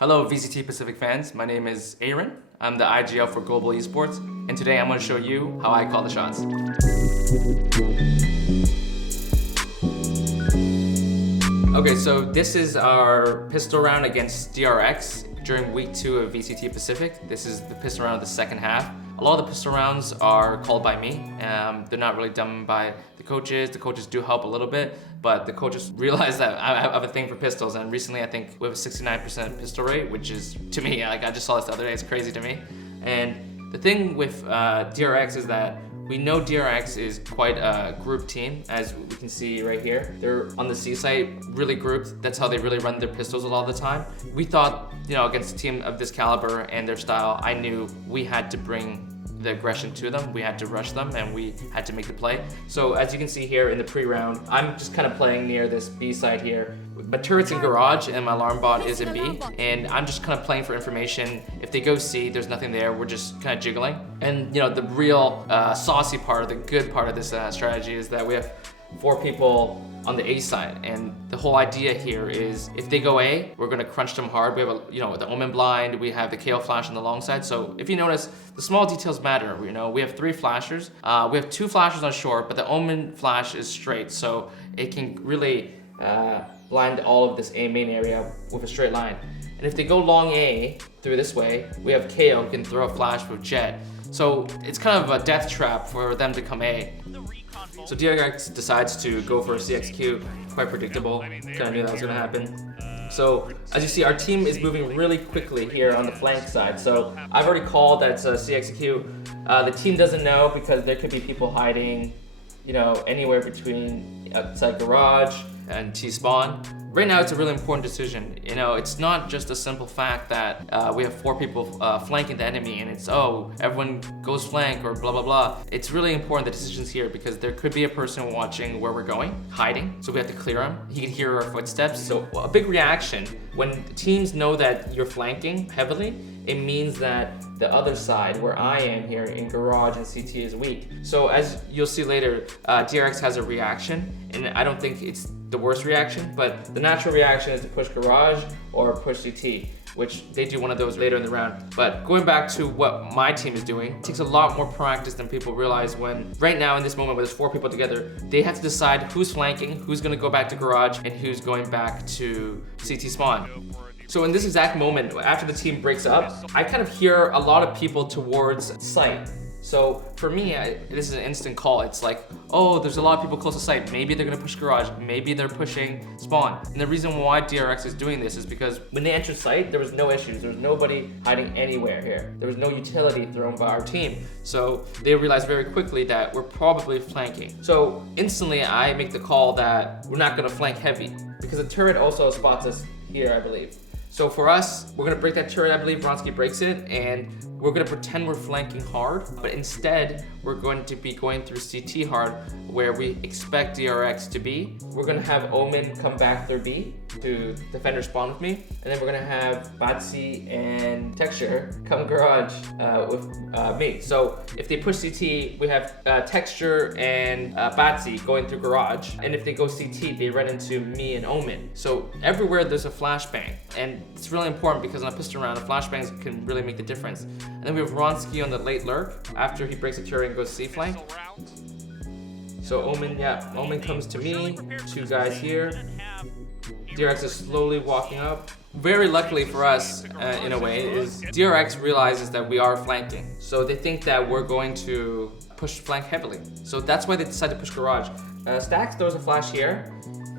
Hello VCT Pacific fans, my name is Ayrin. I'm the IGL for Global Esports, and today I'm going to show you how I call the shots. Okay, so this is our pistol round against DRX during week 2 of VCT Pacific. This is the pistol round of the second half. A lot of the pistol rounds are called by me. They're not really done by the coaches. The coaches do help a little bit, but the coaches realize that I have a thing for pistols, and recently I think we have a 69% pistol rate, which is, to me, like I just saw this the other day, it's crazy to me. And the thing with DRX is that we know DRX is quite a group team, as we can see right here. They're on the C site, really grouped. That's how they really run their pistols a lot of the time. We thought, against a team of this caliber and their style, I knew we had to bring the aggression to them. We had to rush them and we had to make the play. So as you can see here in the pre-round, I'm just kind of playing near this B side here. My turret's in garage and my alarm bot is in B, and I'm just kind of playing for information. If they go C, there's nothing there. We're just kind of jiggling. And the real saucy part, or the good part of this strategy is that we have 4 people on the A side, and the whole idea here is if they go A, we're going to crunch them hard. We have the Omen blind, we have the KO flash on the long side. So if you notice, the small details matter. We have 3 flashers. We have 2 flashers on short, but the Omen flash is straight, so it can really blind all of this A main area with a straight line. And if they go long A through this way, we have KO who can throw a flash with Jet. So it's kind of a death trap for them to come A. So DRX decides to go for a CXQ, quite predictable, kind of knew that was going to happen. So as you see, our team is moving really quickly here on the flank side. So I've already called that's a CXQ. The team doesn't know because there could be people hiding, anywhere between outside garage and T-spawn. Right now, it's a really important decision. It's not just a simple fact that we have 4 people flanking the enemy and it's, everyone goes flank or blah, blah, blah. It's really important, the decisions here, because there could be a person watching where we're going, hiding. So we have to clear him. He can hear our footsteps. So a big reaction, when teams know that you're flanking heavily, it means that the other side, where I am here in garage and CT, is weak. So as you'll see later, DRX has a reaction, and I don't think it's the worst reaction, but the natural reaction is to push garage or push CT, which they do one of those later in the round. But going back to what my team is doing, it takes a lot more practice than people realize. When right now in this moment where there's 4 people together, they have to decide who's flanking, who's gonna go back to garage, and who's going back to CT spawn. So in this exact moment, after the team breaks up, I kind of hear a lot of people towards site. So for me, this is an instant call. It's like, there's a lot of people close to site. Maybe they're gonna push garage. Maybe they're pushing spawn. And the reason why DRX is doing this is because when they entered site, there was no issues. There was nobody hiding anywhere here. There was no utility thrown by our team. So they realized very quickly that we're probably flanking. So instantly, I make the call that we're not gonna flank heavy, because the turret also spots us here, I believe. So for us, we're gonna break that turret. I believe Vronsky breaks it, and we're gonna pretend we're flanking hard, but instead we're going to be going through CT hard, where we expect DRX to be. We're gonna have Omen come back through B to defender spawn with me, and then we're gonna have Batsy and Texture come garage with me. So if they push CT, we have Texture and Batsy going through garage, and if they go CT, they run into me and Omen. So everywhere there's a flashbang, and it's really important because on a pistol round, the flashbangs can really make the difference. And then we have Vronsky on the late lurk after he breaks the turret and goes C flank. So Omen comes to me, 2 guys here. DRX is slowly walking up. Very luckily for us, in a way, is DRX realizes that we are flanking. So they think that we're going to push flank heavily. So that's why they decide to push garage. Stax throws a flash here,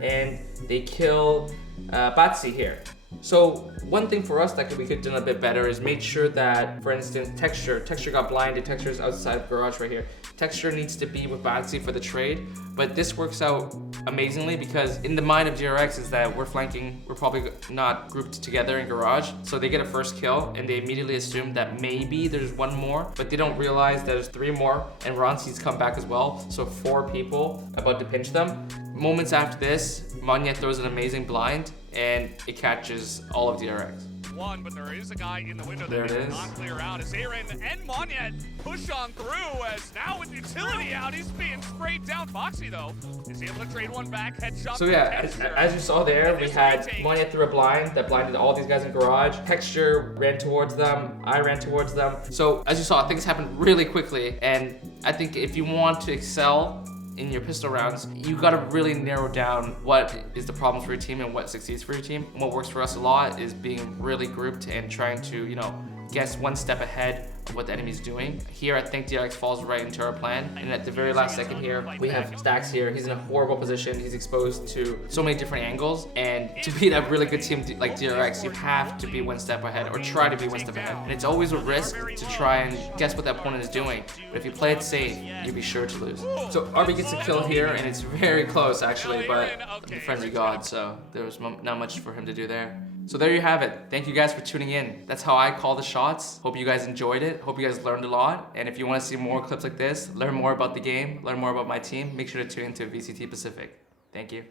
and they kill Batsy here. So one thing for us that we could have done a bit better is made sure that, for instance, Texture got blinded. Texture's outside of garage right here. Texture needs to be with Batsy for the trade, but this works out amazingly because in the mind of DRX is that we're flanking, we're probably not grouped together in garage. So they get a first kill and they immediately assume that maybe there's 1 more, but they don't realize that there's 3 more, and Ronski's come back as well. So 4 people about to pinch them. Moments after this, Manya throws an amazing blind and it catches all of DRX. one, but there is a guy in the window There that it did is. not clear out. As Ayrin and Monyet push on through, as now with utility out, he's being sprayed down. Foxy, though, is able to trade one back, headshot. So yeah, as you saw there, we had Monyet through a blind that blinded all these guys in garage. Texture ran towards them, I ran towards them. So as you saw, things happened really quickly, and I think if you want to excel in your pistol rounds, you gotta really narrow down what is the problems for your team and what succeeds for your team. And what works for us a lot is being really grouped and trying to, guess one step ahead of what the enemy's doing. Here, I think DRX falls right into our plan. And at the very last second here, we have Stacks here. He's in a horrible position. He's exposed to so many different angles. And to beat a really good team like DRX, you have to be one step ahead or try to be one step ahead. And it's always a risk to try and guess what the opponent is doing. But if you play it safe, you'll be sure to lose. So RB gets a kill here, and it's very close actually, but the Frenzy God, so there was not much for him to do there. So there you have it. Thank you guys for tuning in. That's how I call the shots. Hope you guys enjoyed it. Hope you guys learned a lot. And if you want to see more clips like this, learn more about the game, learn more about my team, make sure to tune into VCT Pacific. Thank you.